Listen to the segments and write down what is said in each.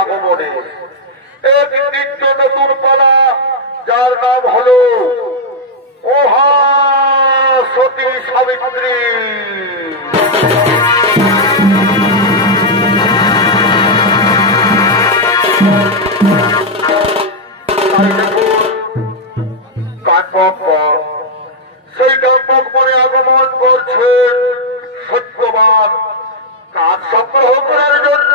আগমনে এক নিত্য নতুন পালা, যার নাম হলো ওহা সতী সাবিত্রী। সেই কাব্যক মনে আগমন করছেন সত্যবান কাজ সংগ্রহ করার জন্য।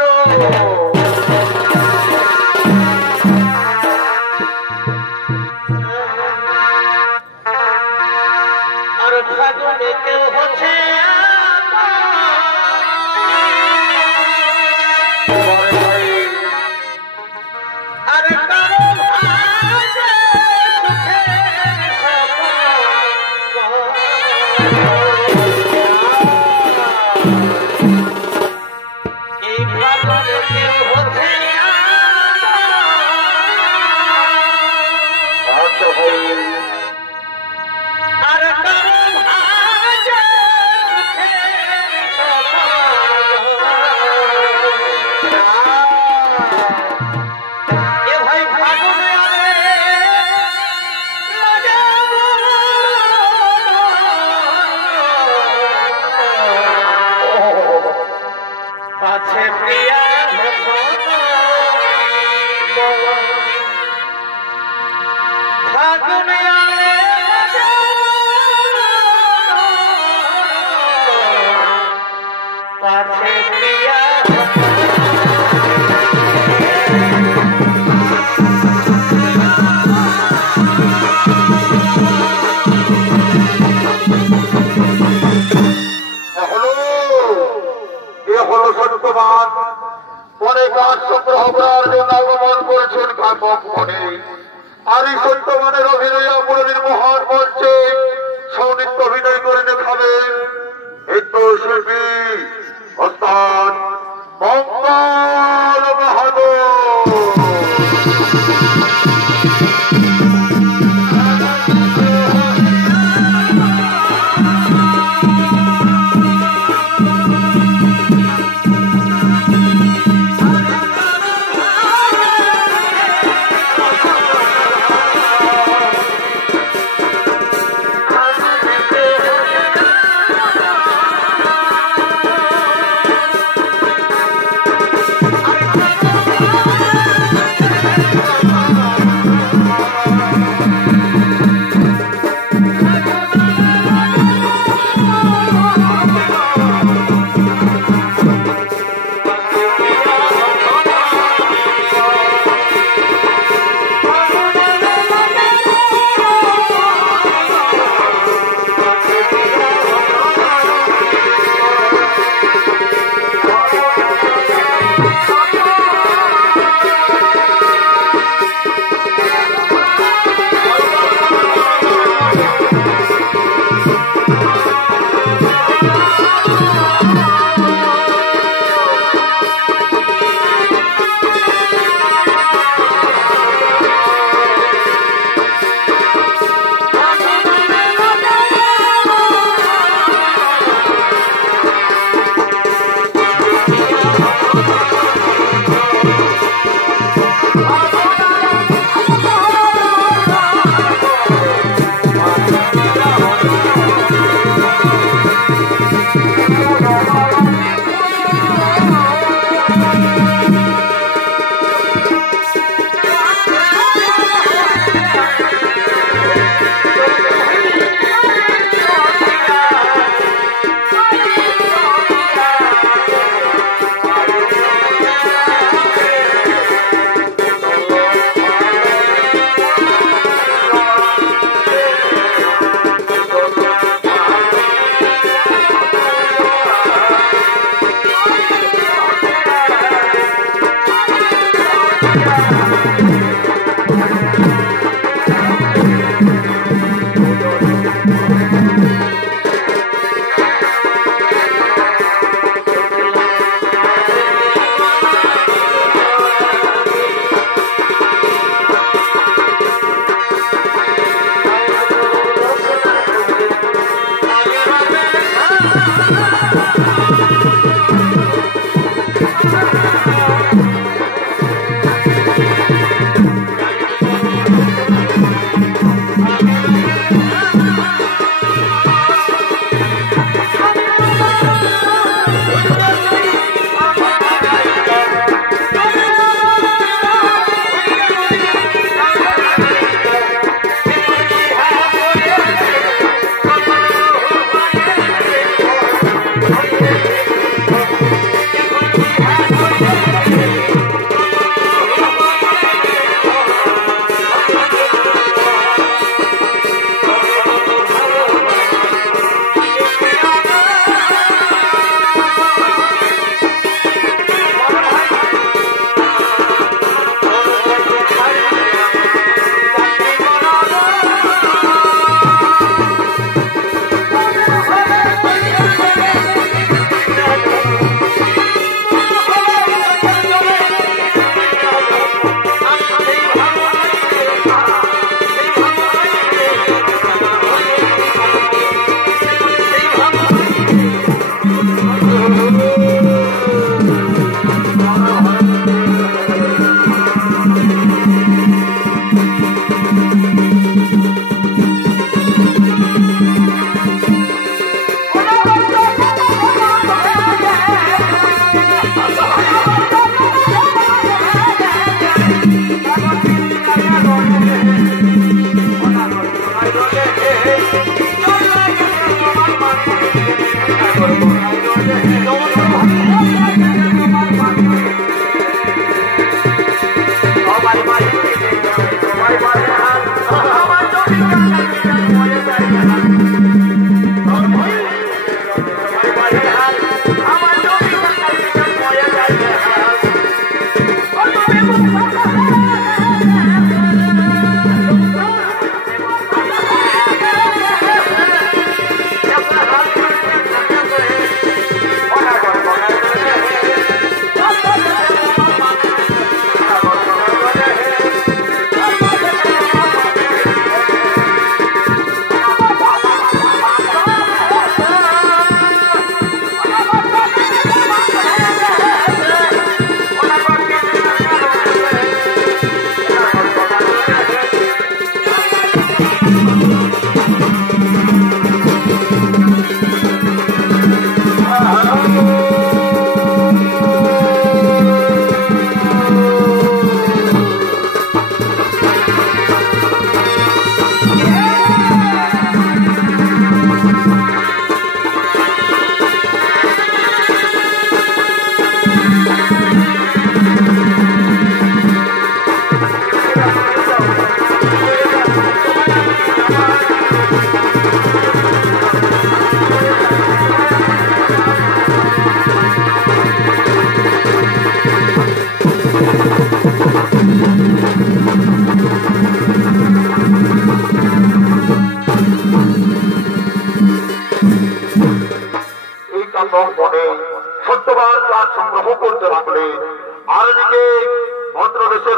পরে কাজ সংগ্রহ করার জন্য আগমন করেছেন কাব্যক মনে। আর এই সত্যবানের অভিনয় মনোনীত মহান মঞ্চে সৌনিত্য অভিনয় করে দেখাবেন নৃত্যশিল্পী ওস্তাদ মঙ্গল মাহাতো। Yeah.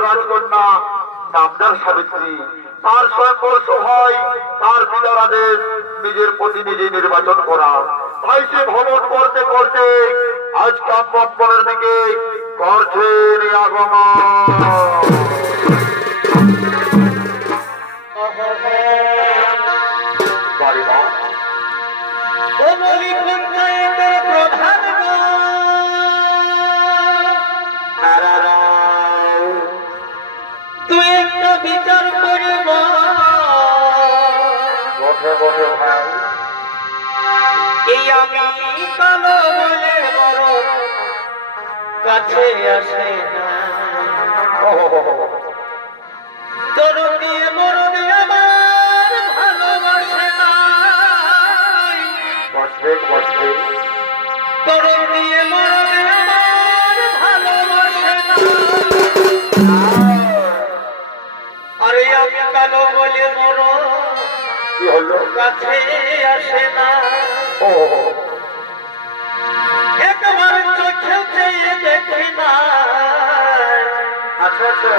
রাজকন্যা নামদার সাবিত্রী তার স্বয়ংবর সভায় তার পিতার আদেশ নিজের প্রতিনিধি নির্বাচন করা। তাই সে ভ্রমণ করতে করতে আজ কাম্পনের দিকে করছেন আগমন। তুই একটা বিচার করে ভাই এই আমি কালো বলে বড় কাছে আসে না তোর দিয়ে মরণে আমার ভালোবাসে না বসবে তোর দিয়ে মরণে আমার ভালোবাসে না আরে আমি কালো বলে বড় কি হলো কাছে আসে না ও একবার চোখে চেয়ে দেখি না আচ্ছা আচ্ছা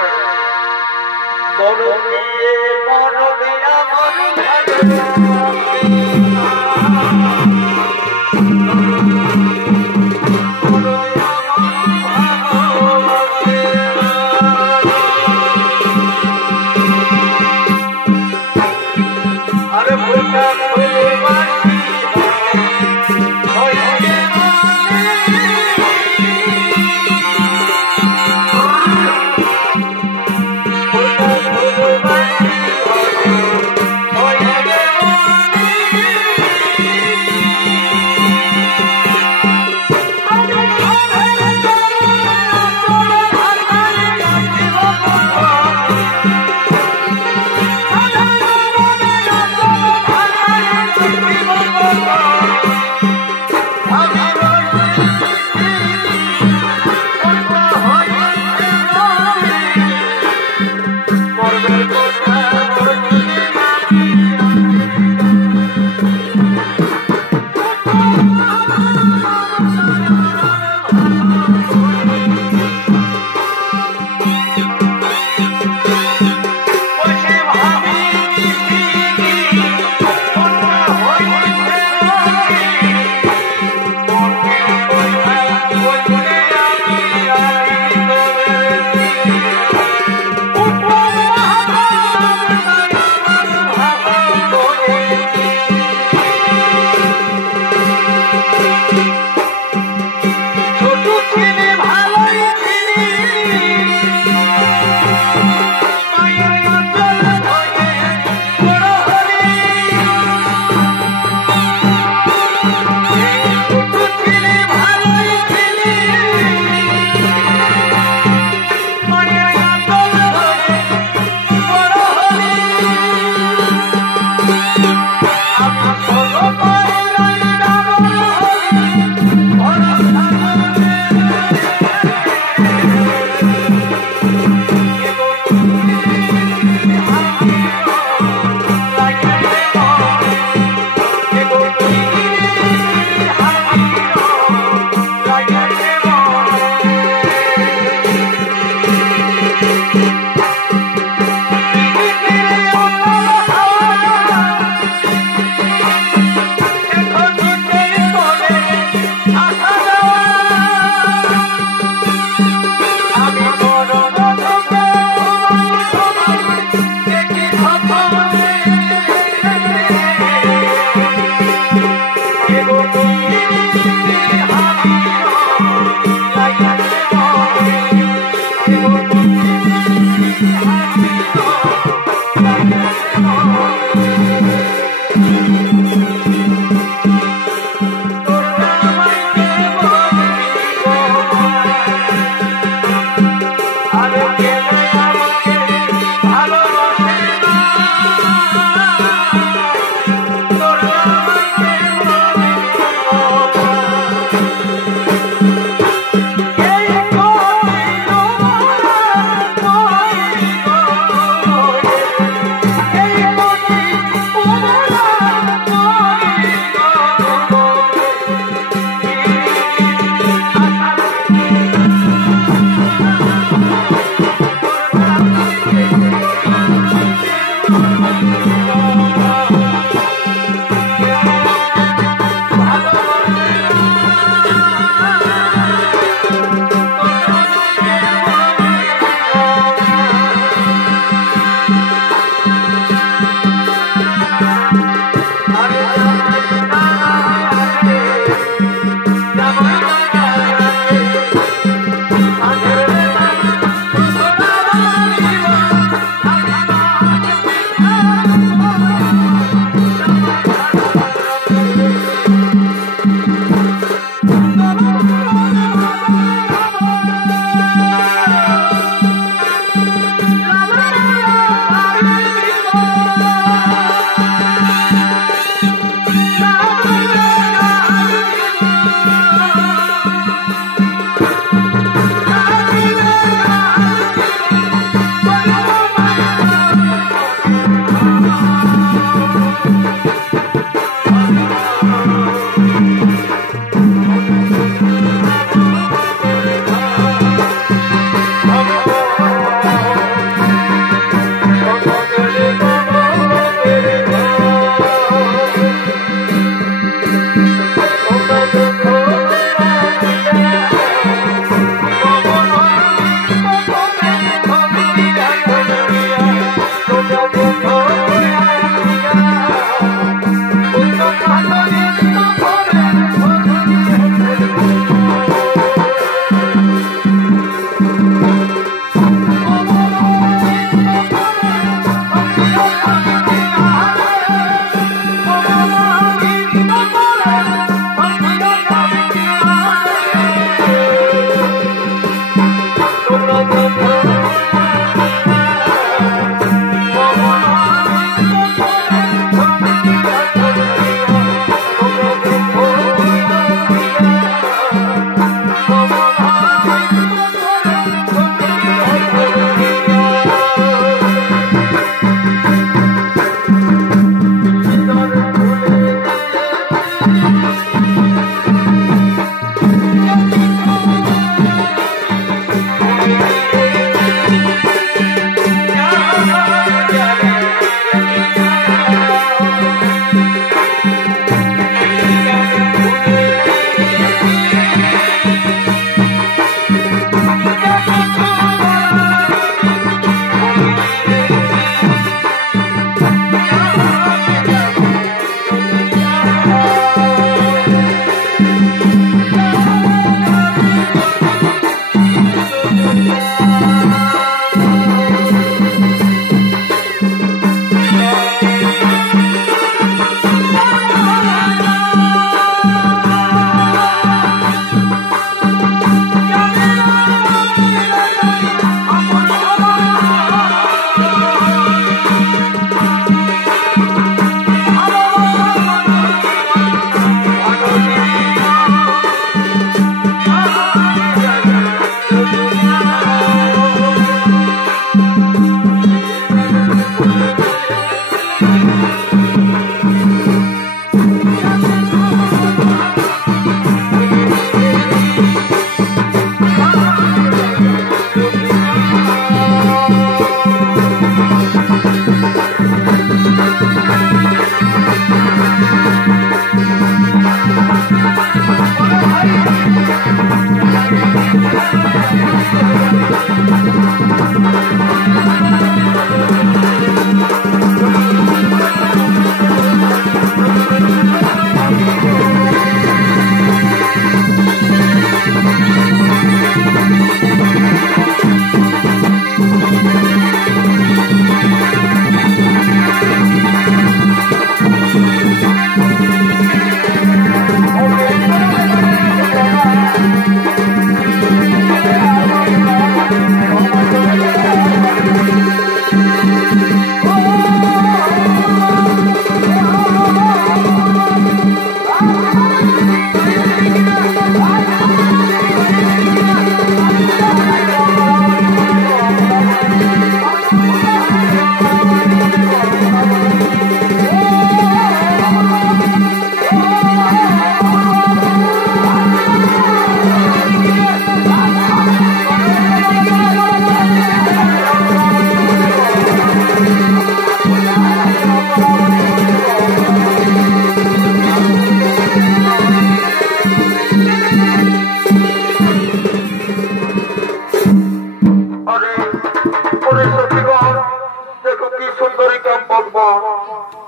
বড় দিয়ে বড় দিয়ে আমার আরে ভোটা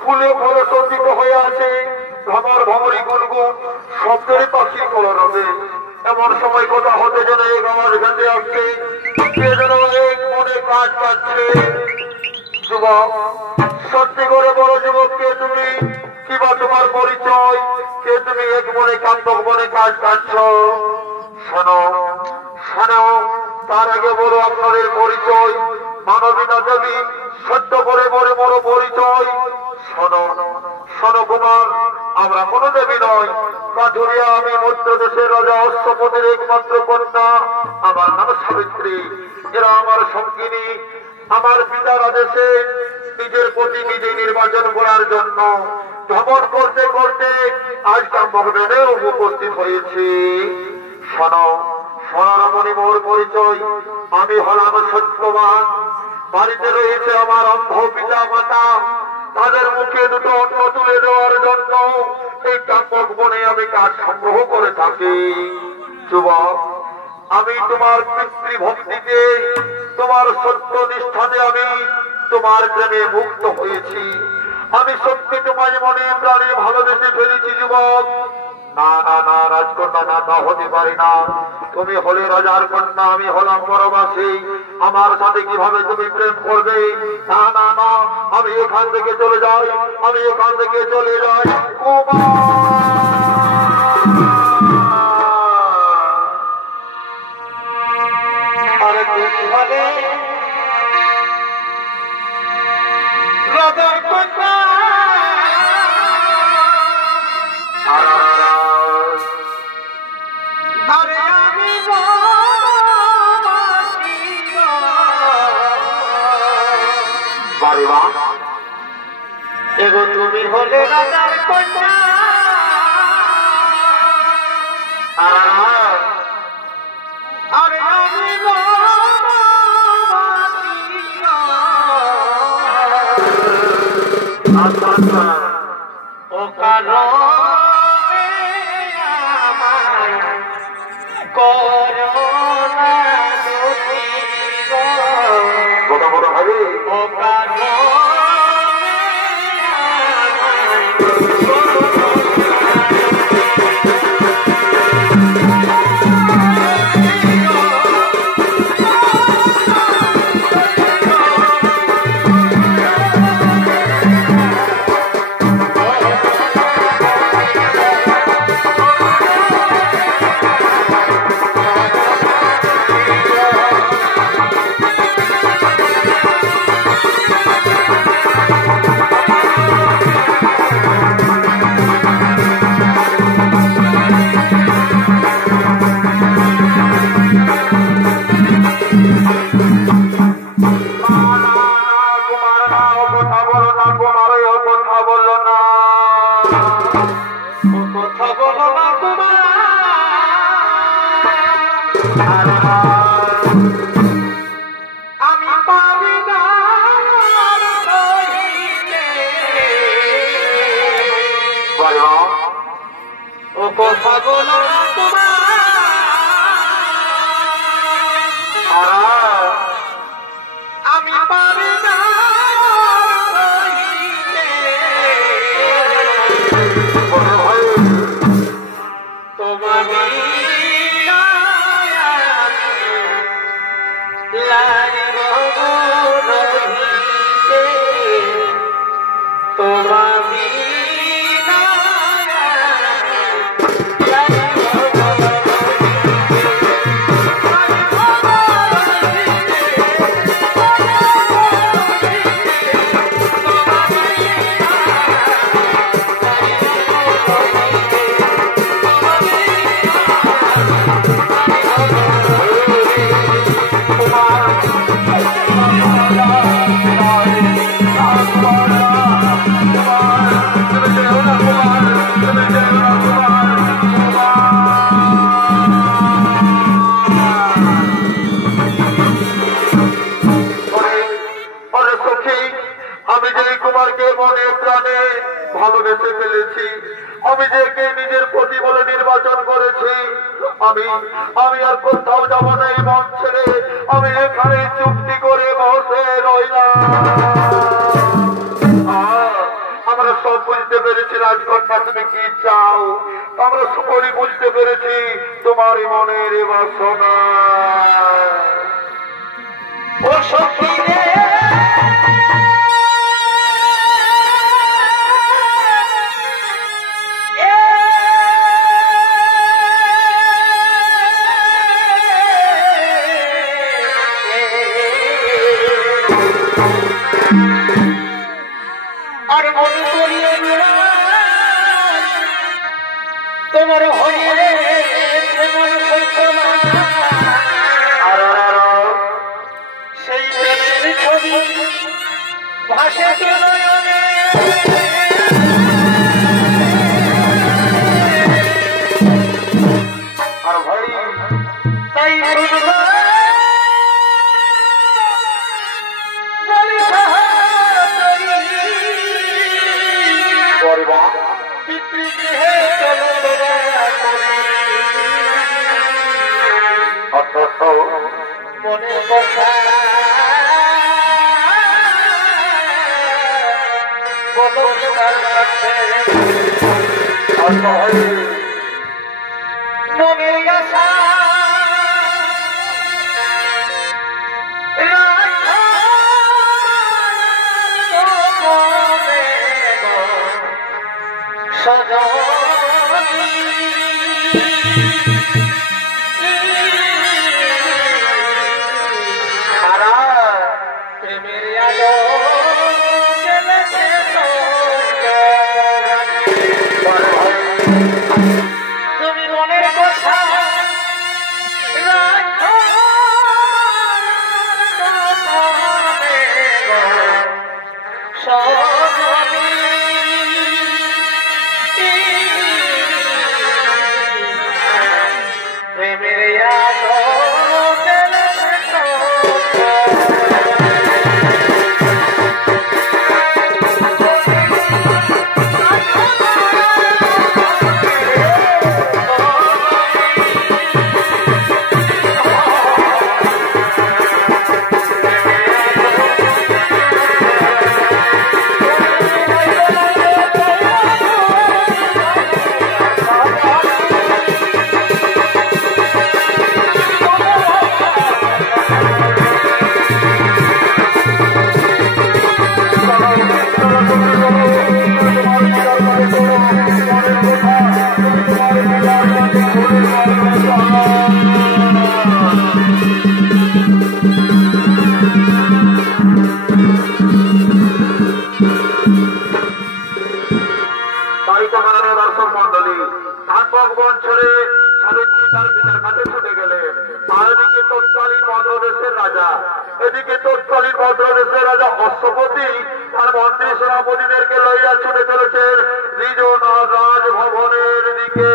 ফুলে ফলে সজ্জিত হয়ে আছে ভ্রমর ভ্রমরি গুনগুন শব্দের পাখির কলরবে। এমন সময় কথা হতে যেন এক আমার ঘাটে আসছে, কে যেন এক মনে কাজ পাচ্ছে। যুবক, সত্যি করে বলো যুবক, কে তুমি? কিবা তোমার পরিচয়? কে তুমি এক মনে কান্তক মনে কাজ কাটছ? শোনো শোনো, তার আগে বলো আপনাদের পরিচয়। মানবিতা দেবী, সত্য করে বলে বড় পরিচয়। শোনো শোনো কুমার, আমরা কোন দেবী নয়, কাঠুরিয়া। আমি মধ্য দেশের রাজা অশ্বপতির একমাত্র কন্যা। আমার নাম সাবিত্রী। এরা আমার সঙ্গিনী। আমার পিতার আদেশে নিজের প্রতিনিধি নির্বাচন করার জন্য ভ্রমণ করতে করতে আজ কাম্যভবনে উপস্থিত হয়েছি। শোনো শোনো রমণী, মোর পরিচয়। আমি হলাম সত্যবান। বাড়িতে রয়েছে আমার অন্ধ পিতা মাতা। তাদের মুখে দুটো অন্ন তুলে দেওয়ার জন্য এই কাম্যক বনে আমি কাজ সংগ্রহ করে থাকি। যুবক, আমি তোমার পিতৃভক্তিতে, তোমার সত্য নিষ্ঠাতে আমি তোমার প্রেমে মুক্ত হয়েছি। আমি সত্যি তোমার মনে প্রাণে ভালোবেসে ফেলেছি। যুবক, না না না, রাজকন্যা না, তা হতে পারে না। তুমি হলে রাজার কন্যা, আমি হলাম বনবাসী। আমার সাথে কিভাবে তুমি প্রেম করবে? না না না, আমি এখান থেকে চলে যাই, আমি এখান থেকে চলে যাই। আরে তুমি বলে রাজার কন্যা, আরে আমি এগো তুমি হলে রাজার কন্যা। আরে আমি ও কারণে আমার করোনা বড় বড় হবে। ও কারণে পারি না ও কথা বলো না তোমার আমি পারি না তোমার ভালোবেসে ফেলেছি, আমি যে নিজের প্রতি বলে নির্বাচন করেছি, আমি আর কোথাও যাব না এই মন ছেড়ে, আমি এখানে চুক্তি করে বসে রইলাম। আমরা সব বুঝতে পেরেছি রাজকন্যা তুমি কি চাও, আমরা সকলেই বুঝতে পেরেছি তোমার মনের বাসনা। ও সখী রে তোমার হয়ে সেই প্রেমের ছবি ভাষা আর ভাই তাই মনের কথা বলো মনে আশা তুমি মনের কথা অশ্বপতি আর মন্ত্রী সেনাপতিদেরকে লইয়া ছুটে চলেছেন নিজ রাজভবনের দিকে।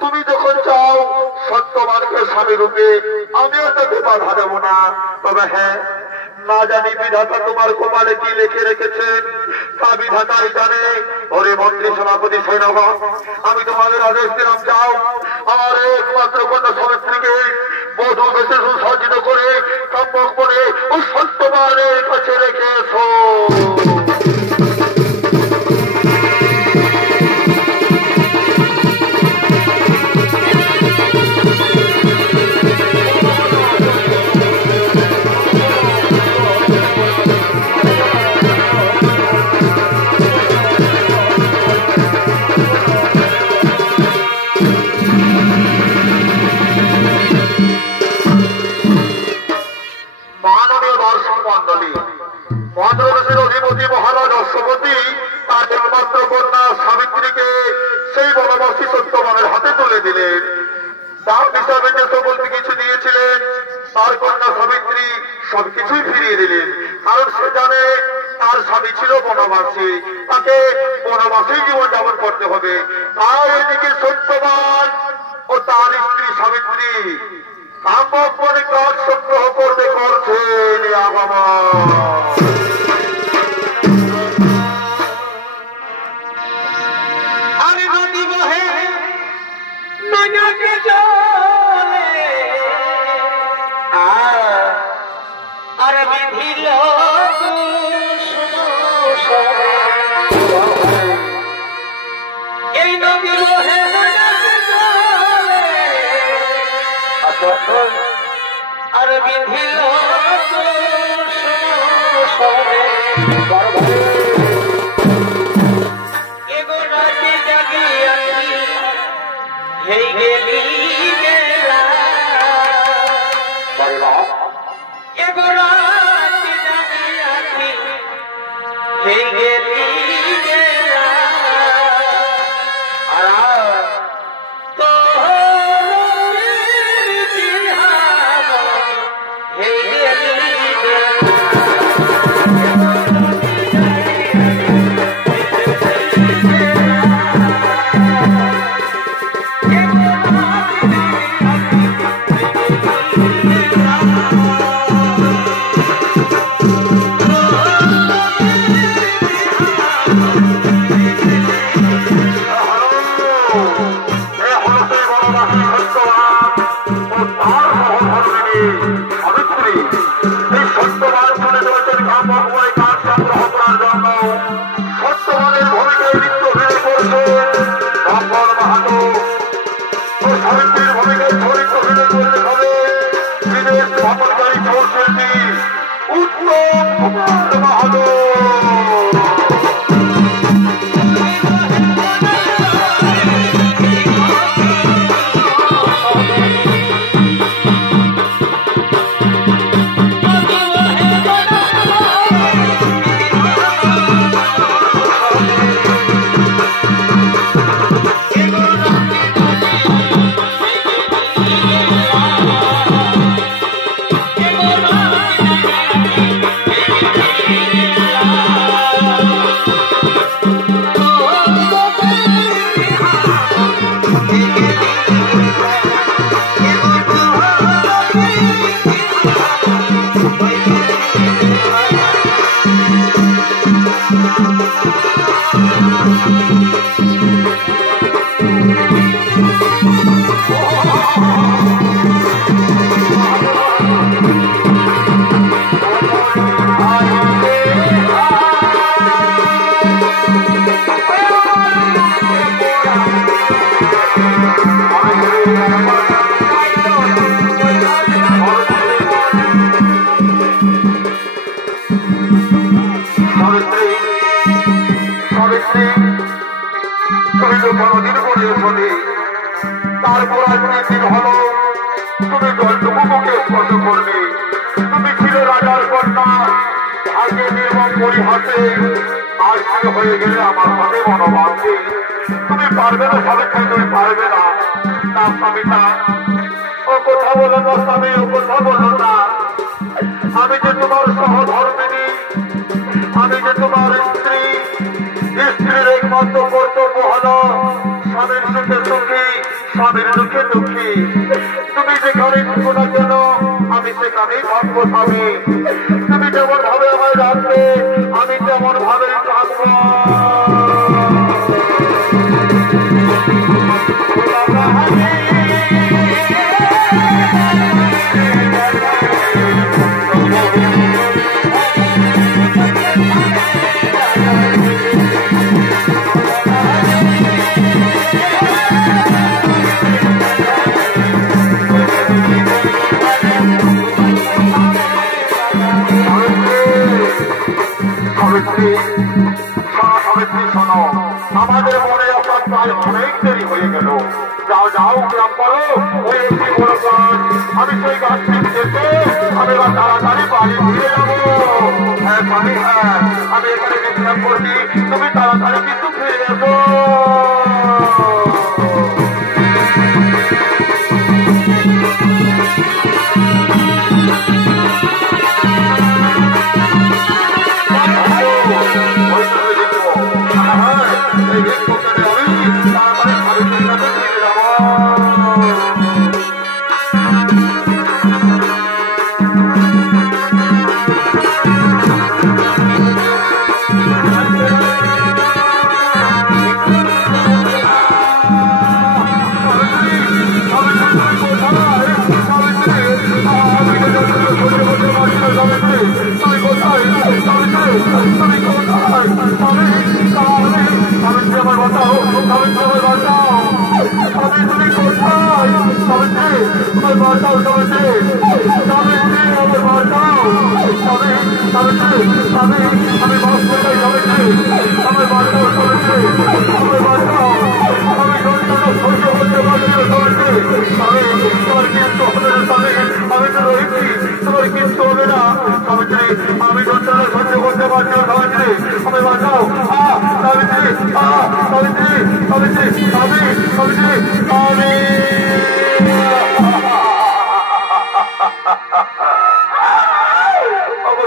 তুমি যখন চাও সত্যবানকে স্বামী রূপে, আমিও তাকে বাধা দেব না। তবে হ্যাঁ, না জানি বিধাতা তোমার কপালে কি লিখে রেখেছেন, তা বিধাতাই জানে। ওরে মন্ত্রী সভাপতি সৈন্যগণ, আমি তোমাদের আদেশ দিলাম, যাও আমার একমাত্র কন্যা সাবিত্রীকে বধূ বেশে সুসজ্জিত করে সম্পর্ক করে ও সত্যবানের কাছে রেখে এসো। মহাদেশের অধিপতি মহারাজ অশ্বপতি তার একমাত্র কন্যা সাবিত্রীকে সেই বনবাসী সত্যবানের হাতে তুলে দিলেন। তার হিসাবে যে সকল কিছু দিয়েছিলেন, তার কন্যা সাবিত্রী সবকিছুই ফিরিয়ে দিলেন। কারণ সে জানে তার স্বামী ছিল বনবাসী, তাকে বনবাসী জীবন যাপন করতে হবে। তাই এদিকে সত্যবান ও তার স্ত্রী সাবিত্রী কাম্যক বনে কাজ সংগ্রহ করতে করছেন আগমন। আর বিধিল এগো রাতে জাগিয়া হেই গেলি এগো রাতে জাগিয়া হেই গেলি তারপর দিন হলো তুমি জলটুকুকে স্পর্শ করবে। তুমি ছিল রাজার কন্যা, ভাগ্যে নির্মম পরিহাসে আজ তুমি হয়ে গেলে আমার মনে মনোভাবকে। তুমি পারবে না সাবিত্রী, তুমি পারবে না। না স্বামীটা, ও কথা বলো না স্বামী, ও কথা বলো না। আমি যে তোমার সহধর্মিনী, আমি যে তোমার স্ত্রী, স্ত্রীর একমাত্র কর্তব্য হলো স্বামীর সুখে সুখী, স্বামীর দুঃখে দুঃখী। তুমি যেখানে থাকো না কেন আমি সেখানেই থাকবো স্বামী। তুমি যেমন ভাবে আমায় রাখবে আমি তেমন ভাবেই থাকবো। আমাদের মনে আসার প্রায় অনেক দেরি হয়ে গেল। যাও যাও গ্রাম করো ওই একটি বড় গাছ, আমি সেই গাছটি যেতে আমি এবার তাড়াতাড়ি বাড়ি ফিরে যাবো। হ্যাঁ স্বামী, হ্যাঁ আমি এখানে বিশ্রাম করছি, তুমি তাড়াতাড়ি কিন্তু ফিরে এসো। আমি যন্ত্রণা সহ্য করতে পারছি না সাবিত্রী, আমি বাঁচাও। সাবিত্রী, সাবিত্রী, সাবিত্রী, আমি সাবিত্রী, আমি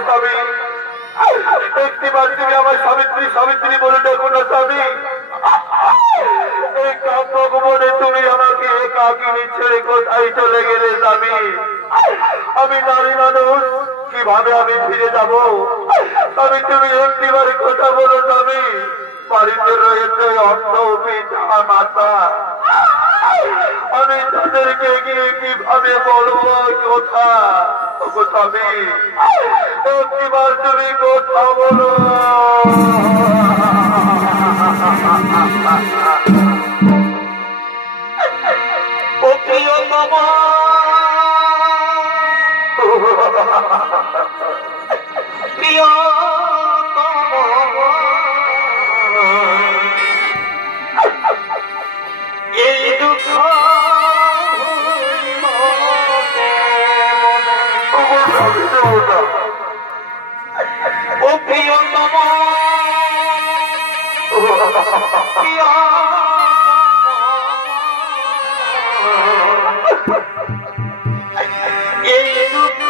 স্বামী একটিবার তুমি আমার সাবিত্রী সাবিত্রী বলে দেখো না স্বামী। এই কাব্যক মনে তুমি আমাকে একাকিনী ছেড়ে কোথায় চলে গেলে স্বামী। আমি নারী মানুষ, কিভাবে আমি ফিরে যাব স্বামী? তুমি একটিবার কথা বলো স্বামী। বাড়িতে রয়েছে অর্থ পিতা মাতা, আমি তাদেরকে গিয়ে কিভাবে বলবো কথা? স্বামী একটিবার তুমি কথা বলো। ও প্রিয়তম, এই দুঃখ ও প্রিয়তম, এই দুঃখ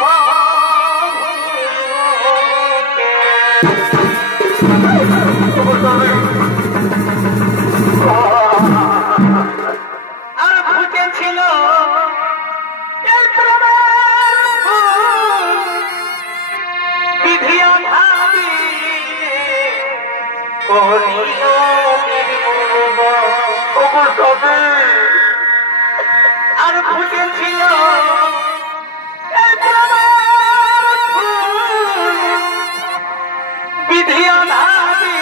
আর ফুটেছিল বিধিয়া ভাবি করিল আর ফুটেছিল বিধিয়া ভাবি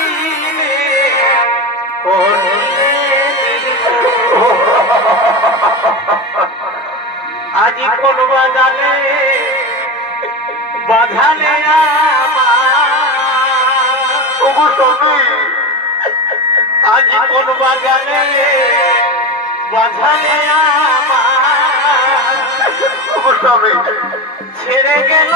আজি কোন বাগানে বাগানে আজি কোন বাগানে বাগানে ছেড়ে গেল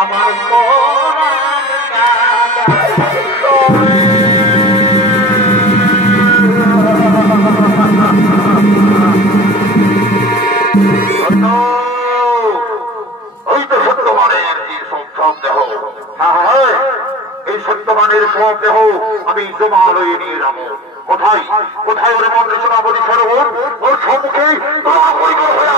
আমার পরাণ কাঁদা। এই সত্যবানের সব দেহ আমি আমি জমা লয়ে নিয়ে যাবো। কোথায় কোথায় ওর মন্ত্রী সোনামণি সরোবর, ওর সম্মুখে হয়ে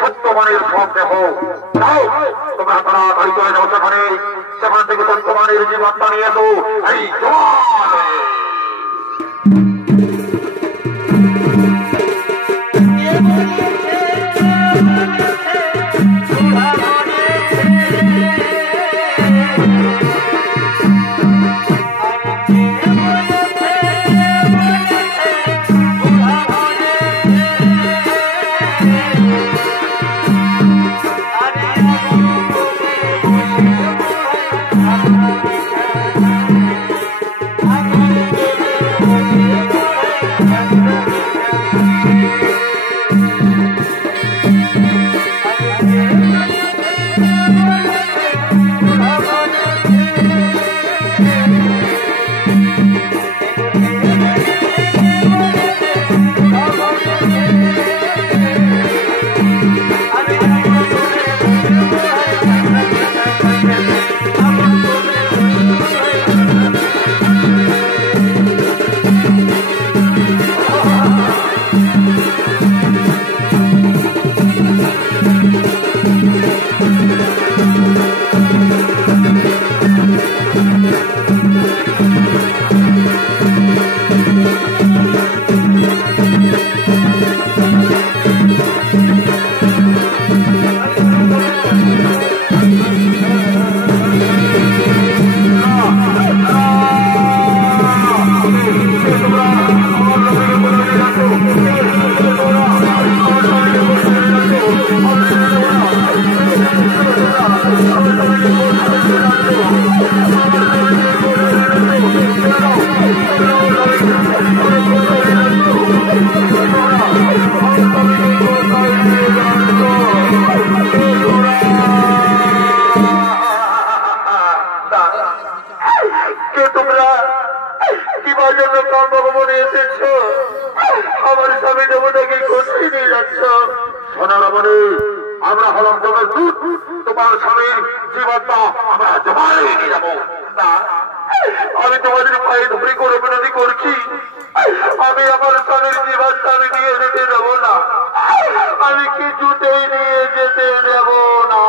সত্যমানের সব দেহ তোমরা তাড়াতাড়ি চলে যাও সেখানে, সেখান থেকে সত্যমানের জীবাত্মা নিয়ে এসো। এই আমরা হলাম তোমার দূত, তোমার স্বামীর জীবাত্মা আমরা জমায় নিয়ে যাবো না। আমি তোমাদের পায়ে ধরে করে বিনতি করছি, আমি আমার স্বামীর জীবাত্মা আমি নিয়ে যেতে দেবো না, আমি কিছুতেই নিয়ে যেতে দেব না।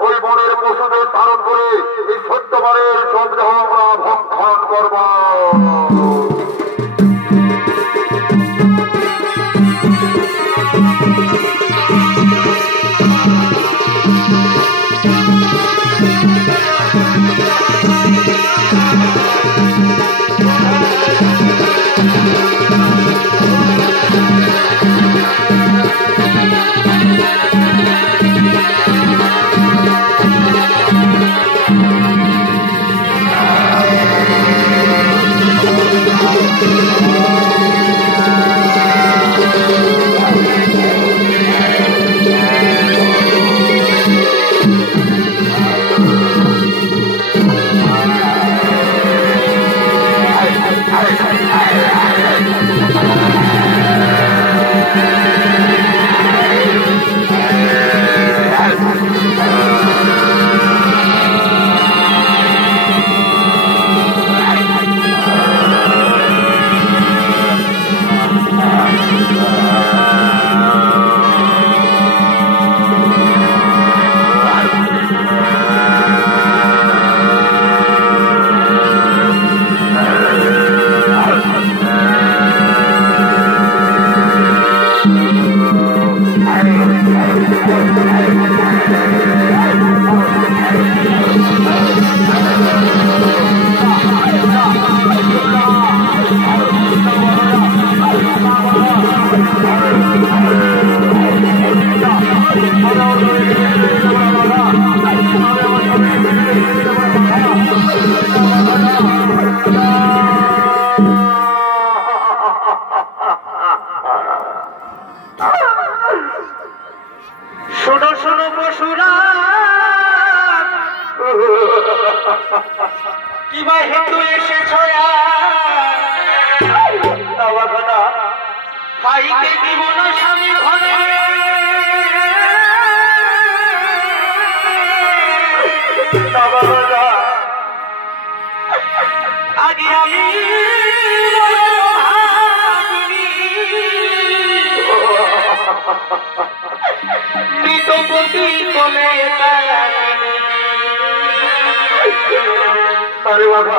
ওই বনের পশুদের ধারণ করে এই সত্যবানের সন্দেহ আমরা ভক্ষণ করব। अरे बाबा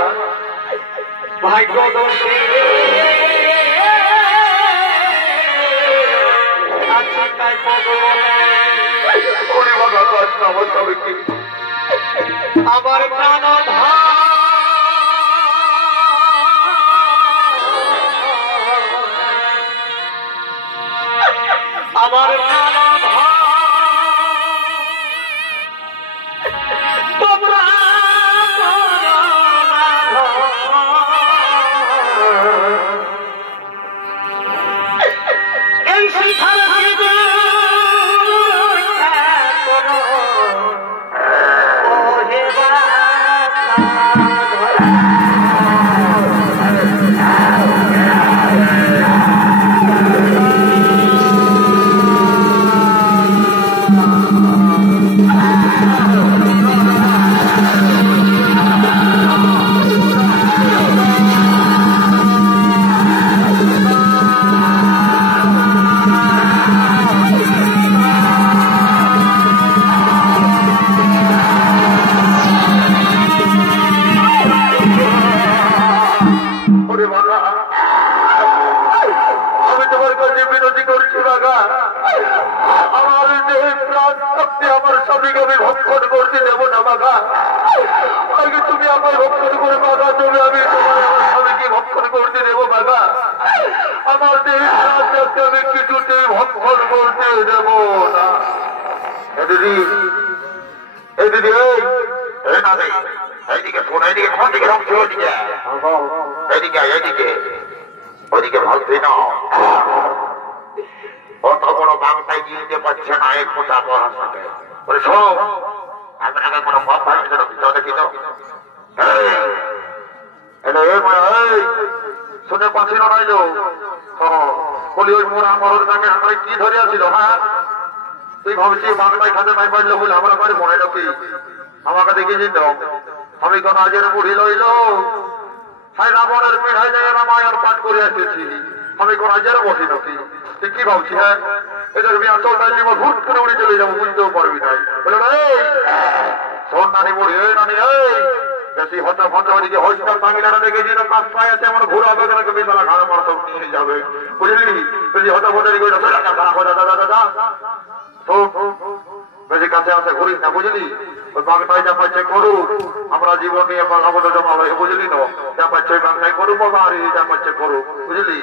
भाग्य दोषी अच्छा काय আমার প্রাণ আমার প্রাণ তোমরা এই শিখার এইদিকে শোন, এইদিকে কোন দিকে ঢুকছে? ওইদিকে এইদিকে এইদিকে ওইদিকে ভাবছি না। অত বড় বাংলায় গিলতে পারছে না এক ফোঁটা পড়ার সাথে। সব আপনাকে কোনো মত ভাই দেখি তো শুনে পাচ্ছি না নাইলো বলি ওই মোরা মরণ নামে আমরা কি ধরে আছিল? হ্যাঁ তুই ভাবছি বাংলায় খাতে নাই পারলো বলে আমরা বাড়ি মনে নাকি আমাকে দেখে যেত আমি কোন আজের বুড়ি লইল হাই রাবণের পিঠাই যায় রামায়ণ পাঠ করে আসতেছি আমি কোন আজের বসি নাকি? তুই কি ভাবছি? হ্যাঁ এদের বিয়া চলতাই দিব ভুট করে উড়ে চলে যাবো বুঝতেও পারবি নাই। বলে শোন নানি বুড়ি এই নানি এই বেশি হতে ফতে ওদিকে হসপিটাল বাংলাটা দেখেছি না কাজ পাই আছে আমার ঘুরা হবে নাকি বিশালা ঘাড়ে মারা সব নিয়ে যাবে বুঝলি? বেশি হতে ফতে বেশি কাছে আসে ঘুরিস না বুঝলি? ওই বাংলায় যা পাচ্ছে করুক আমরা জীবন নিয়ে বাংলা জমা হয় বুঝলি না? যা পাচ্ছে ওই বাংলায় করুক বাবা আর যা পাচ্ছে করুক বুঝলি?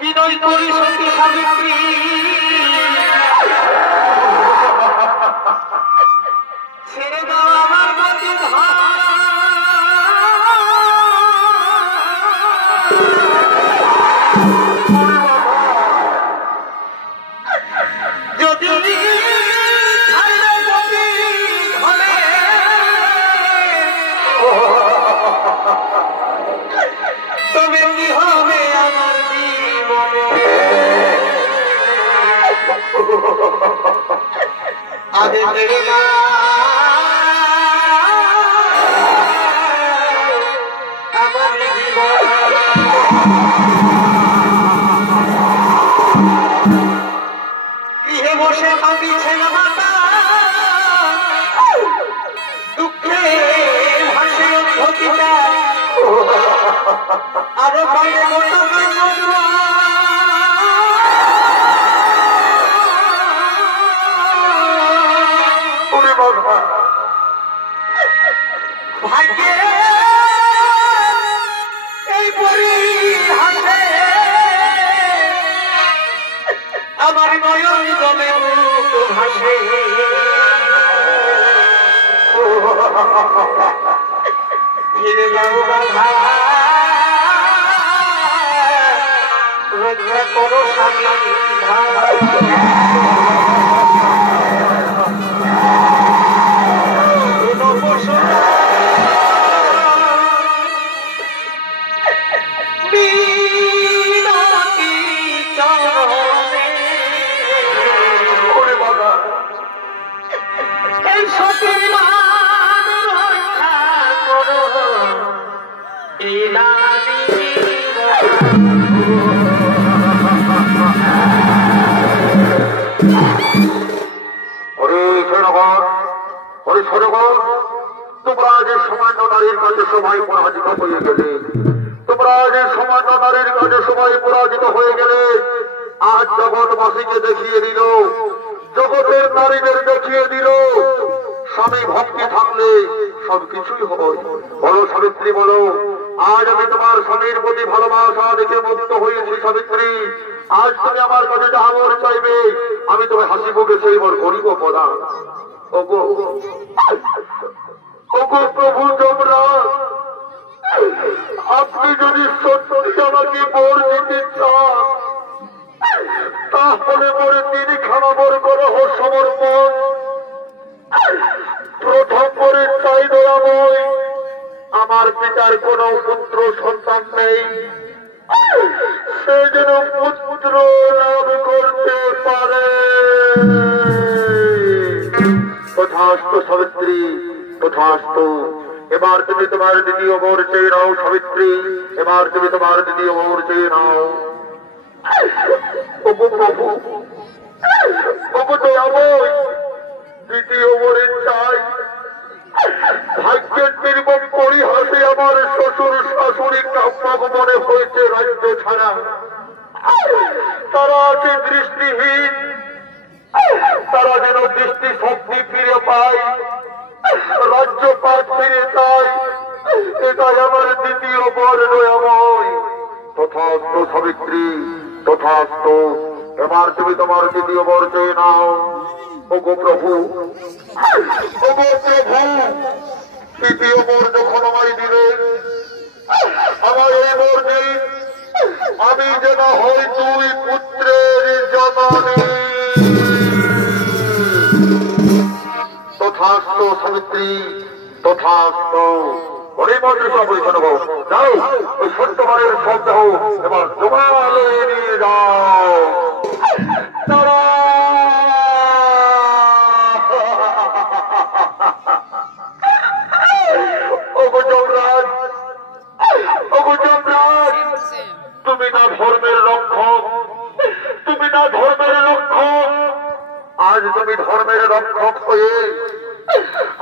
বিনয় করি সতী সাবিত্রী ছেড়ে দাও আমার প্রতি যদি তবে কি হবে আমার আগে তেরে না আমার গৃহে বসে কাঁদিছে মাতা দুঃখে ভাসে অধ্যকিতা আরো কাঁদে গোটা ভাগ্যে এই পরি হাসে আমার নয়ন জলে হাসে ফিরে যাও বাধা রক্ষা করো স্বামী তোমরা যে সামান্য নারীর কাছে সবাই পরাজিত হয়ে গেলে তোমরা যে সামান্য নারীর কাছে সবাই পরাজিত হয়ে গেলে আজ জগৎবাসীকে দেখিয়ে দিল জগতের নারীদের দেখিয়ে দিল স্বামী ভক্তি থাকলে সবকিছুই হয়। বলো সাবিত্রী বলো আজ আমি তোমার স্বামীর প্রতি ভালোবাসা দেখে মুক্ত হয়েছি সাবিত্রী আজ তুমি আমার কাছে যা আমর চাইবে আমি তোমায় হাসি মুখে সেই বর করিব প্রদান। ওগো ওগো প্রভু যমরাজ আপনি যদি সত্যি আমাকে বর দিতে চান তাহলে মরে তিনি খানাবর গ্রহ সমর্পণ প্রথম করে চাই দয়াময় আমার পিতার কোন পুত্র সন্তান নেই সে যেন পুত্র লাভ করতে পারে। তথাস্তু সাবিত্রী তথাস্তু। এবার তুমি তোমার দ্বিতীয় বর চেয়ে নাও সাবিত্রী এবার তুমি তোমার দ্বিতীয় বর চেয়ে নাও। ওগো প্রভু ওগো দয়াময় দ্বিতীয় বরে চাই ভাগ্যের নির্মম পরিহাসে আমার শ্বশুর শাশুড়ি কাব্যক মনে হয়েছে রাজ্য ছাড়া। তারা আছে দৃষ্টিহীন, তারা যেন দৃষ্টি শক্তি ফিরে পায়, রাজ্যপাট ফিরে চায়। এটাই আমার দ্বিতীয় বর নয়াময়। তথাস্তু সাবিত্রী, তথাস্তু। এবার তুমি তোমার দ্বিতীয় বর চেয়ে নাও। ওগো প্রভু, ওগো প্রভু, তৃতীয় বর যখন আমায় দিলে, আমার এই বর দিন আমি যেন হই দুই পুত্রের জননী। তথাস্তু সাবিত্রী, তথাস্তু। যাও, ওই সত্যবারের শব্দ এবার জমালে নিয়ে যাও। তারা ওগো যমরাজ, ওগো যমরাজ, তুমি না ধর্মের রক্ষক, তুমি না ধর্মের রক্ষক। আজ তুমি ধর্মের রক্ষক হয়ে,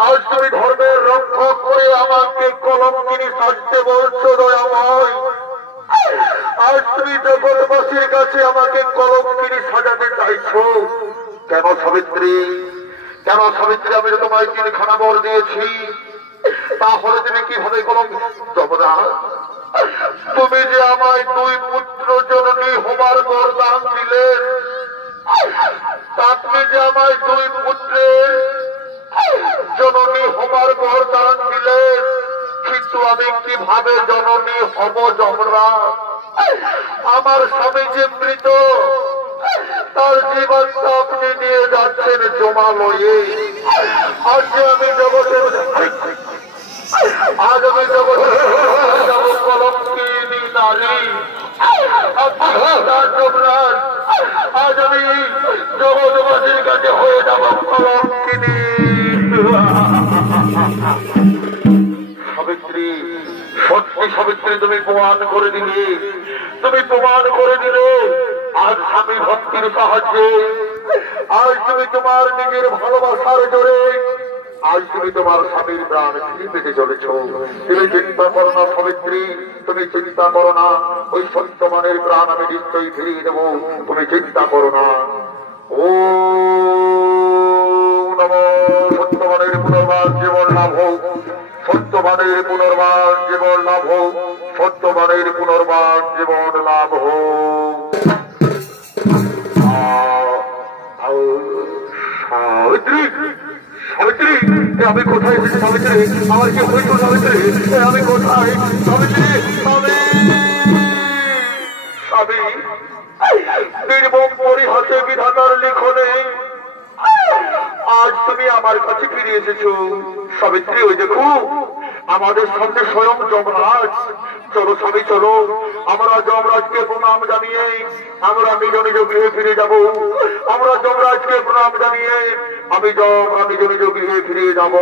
আজ তুমি ধর্মের রক্ষক হয়ে আমাকে কলঙ্কিনী সাজতে বলছো দয়াময়। আজ তুমি জগৎবাসীর কাছে আমাকে কলঙ্কিনী সাজাতে চাইছো। কেন সাবিত্রী, কেন সাবিত্রী? আমি তো তোমায় 3খানা বর দিয়েছি, তাহলে তুমি কিভাবে কলঙ্কিনী? যমরাজ, তুমি যে আমায় 2 পুত্র জননী হবার বরদান দিলেন, আপনি যে আমায় 2 পুত্রের জননী হবার বরদান দিলেন, কিন্তু আমি কিভাবে জননী হব যমরাজ? আমার স্বামী যে মৃত, তার জীবনটা আপনি নিয়ে যাচ্ছেন জমালয়ে। আজ যে আমি জগতের, আজ আমি জগতের যাব কলঙ্কিনী নারী। যমরাজ, আজ আমি জগৎবাসীর কাছে হয়ে যাব কলঙ্কিনী। সাবিত্রী, সত্যি সাবিত্রী, তুমি প্রমাণ করে দিলে, তুমি প্রমাণ করে দিলে। আজ স্বামী ভক্তির সাহায্যে, আজ তুমি তোমার নিজের ভালোবাসার জোরে, আজ তুমি তোমার স্বামীর প্রাণ ফিরে পেতে চলেছ। তুমি চিন্তা করো না সাবিত্রী, তুমি চিন্তা করো না। ওই সত্যমানের প্রাণ আমি নিশ্চয়ই ফিরিয়ে দেবো, তুমি চিন্তা করো না। ও নমো সত্যমানের পুনর্বার জীবন লাভ হোক, সত্যবানের পুনর্বার জীবন লাভ হোক, সত্যবানের পুনর্বার জীবন লাভ হোক। সাবিত্রী, সাবিত্রী, আমি কোথায় এসেছি সাবিত্রী? আমার কি হয়েছ সাবিত্রী? আমি কোথায় সাবিত্রী? স্বামী নির্মম পরিহাসে বিধাতার লিখনে আজ তুমি আমার কাছে ফিরে এসেছো। সাবিত্রী, ওই দেখো আমাদের সামনে স্বয়ং যমরাজ। চলো স্বামী, চলো, আমরা যমরাজকে প্রণাম জানিয়ে আমরা নিজ নিজ গৃহে ফিরে যাব। আমরা যমরাজকে প্রণাম জানিয়ে আমি নিজ নিজ গৃহে ফিরে যাব।